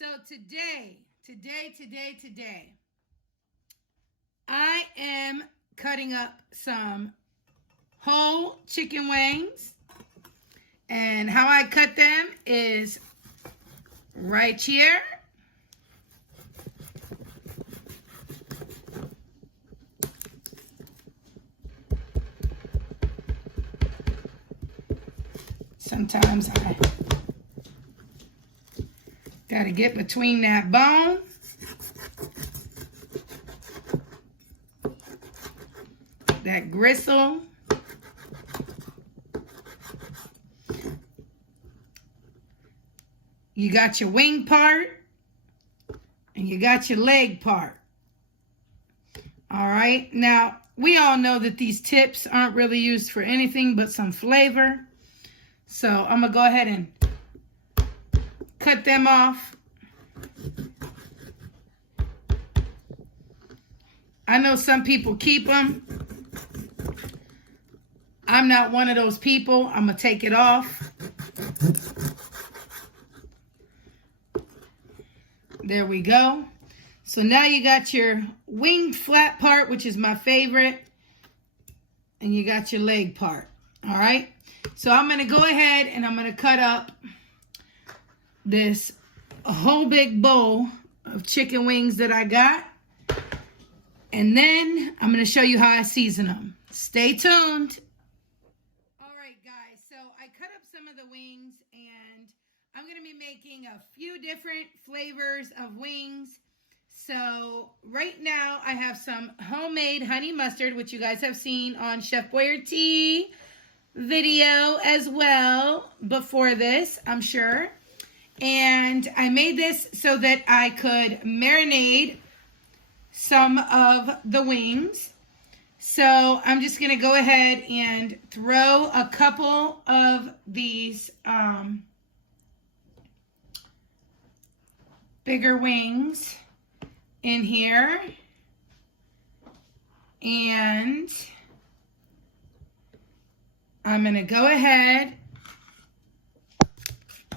So today, I am cutting up some whole chicken wings. And how I cut them is right here. Sometimes I gotta get between that bone. That gristle. You got your wing part and you got your leg part. All right. Now, we all know that these tips aren't really used for anything but some flavor. So I'm going to go ahead and cut them off. I know some people keep them. I'm not one of those people. I'm going to take it off. There we go. So now you got your wing flat part, which is my favorite. And you got your leg part. All right. So I'm going to go ahead and I'm going to cut up this whole big bowl of chicken wings that I got. And then I'm going to show you how I season them. Stay tuned. All right, guys. So I cut up some of the wings and I'm going to be making a few different flavors of wings. So right now I have some homemade honey mustard, which you guys have seen on Chef Boyardee video as well before this, I'm sure. And I made this so that I could marinate some of the wings. So I'm just going to go ahead and throw a couple of these bigger wings in here. And I'm going to go ahead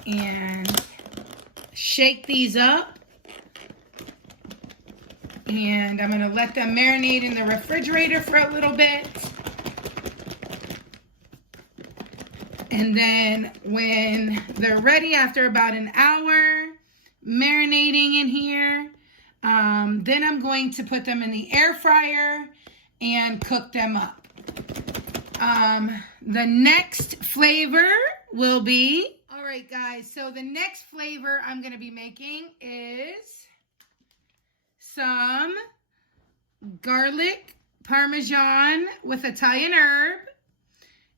and shake these up. And I'm going to let them marinate in the refrigerator for a little bit. And then when they're ready, after about an hour marinating in here, then I'm going to put them in the air fryer and cook them up. The next flavor will be, all right, guys, so the next flavor I'm going to be making is some garlic parmesan with Italian herb.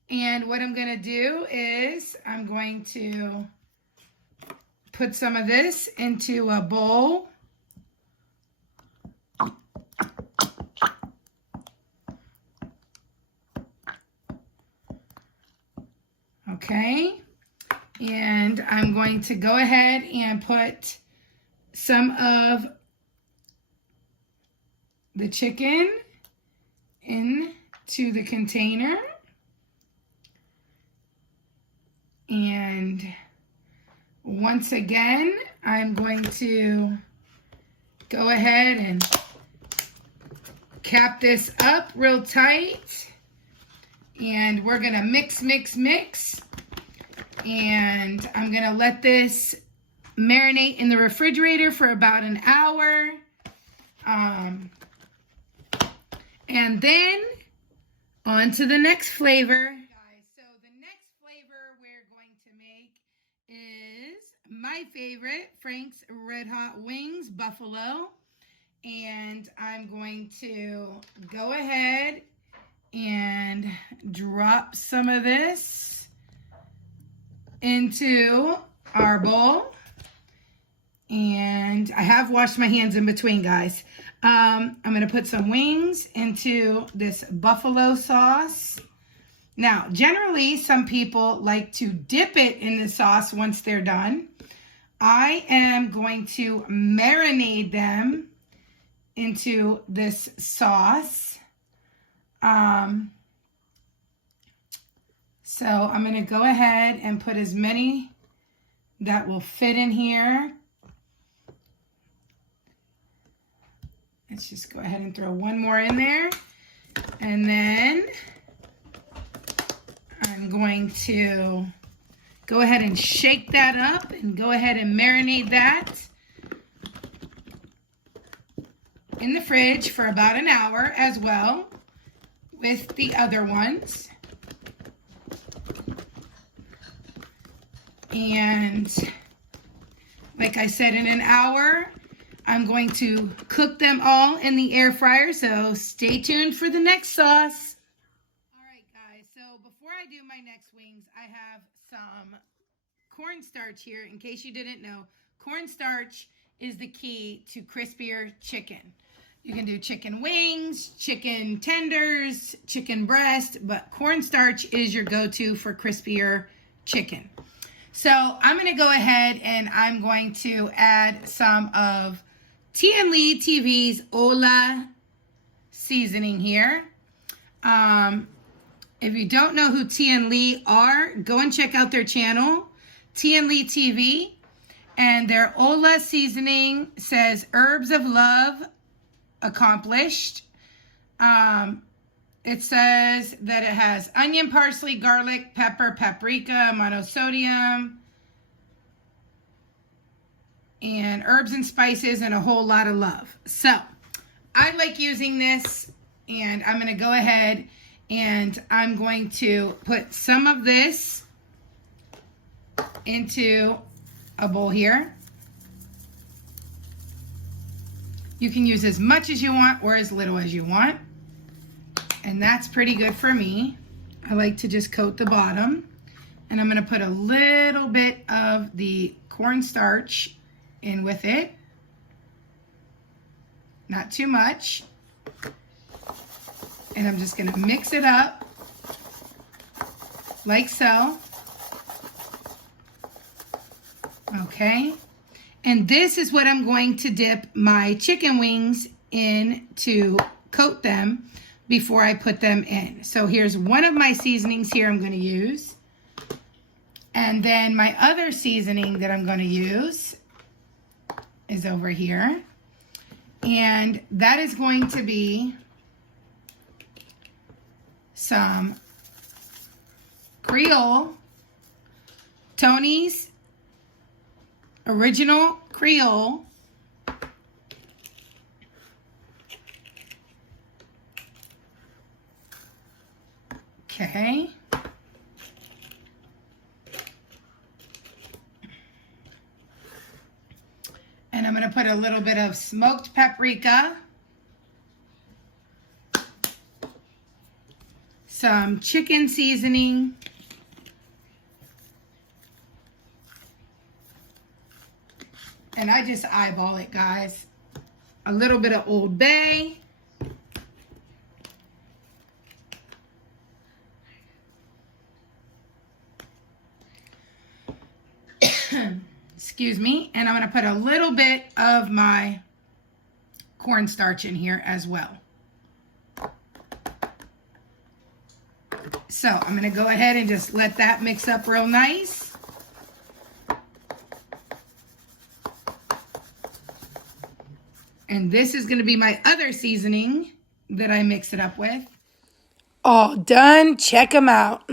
And what I'm going to do is I'm going to put some of this into a bowl. Okay. And I'm going to go ahead and put some of the chicken into the container. And once again, I'm going to go ahead and cap this up real tight. And we're going to mix. And I'm going to let this marinate in the refrigerator for about an hour. And then on to the next flavor. Guys, so the next flavor we're going to make is my favorite, Frank's Red Hot Wings Buffalo. And I'm going to go ahead and drop some of this into our bowl. And I have washed my hands in between, guys. I'm going to put some wings into this buffalo sauce. Now, generally, some people like to dip it in the sauce once they're done. I am going to marinate them into this sauce. So I'm going to go ahead and put as many that will fit in here. Let's just go ahead and throw one more in there. And then I'm going to go ahead and shake that up and go ahead and marinate that in the fridge for about an hour as well with the other ones. And like I said, in an hour, I'm going to cook them all in the air fryer, so stay tuned for the next sauce. All right, guys, so before I do my next wings, I have some cornstarch here. In case you didn't know, cornstarch is the key to crispier chicken. You can do chicken wings, chicken tenders, chicken breast, but cornstarch is your go-to for crispier chicken. So I'm going to go ahead and I'm going to add some of Tia & Lee TV's Hola seasoning here. If you don't know who Tia & Lee are, go and check out their channel, Tia & Lee TV. And their Hola seasoning says Herbs of Love Accomplished. It says that it has onion, parsley, garlic, pepper, paprika, monosodium, and herbs and spices, and a whole lot of love. So I like using this, and I'm going to go ahead and I'm going to put some of this into a bowl here. You can use as much as you want or as little as you want. And that's pretty good for me. I like to just coat the bottom. And I'm going to put a little bit of the cornstarch in with it. Not too much. And I'm just going to mix it up like so. Okay. And this is what I'm going to dip my chicken wings in to coat them before I put them in. So here's one of my seasonings here I'm going to use. And then my other seasoning that I'm going to use is over here. And that is going to be some Creole, Tony's Original Creole. Okay. And I'm going to put a little bit of smoked paprika, some chicken seasoning, and I just eyeball it, guys. A little bit of Old Bay. Excuse me. And I'm going to put a little bit of my cornstarch in here as well. So I'm going to go ahead and just let that mix up real nice. And this is going to be my other seasoning that I mix it up with. All done. Check them out.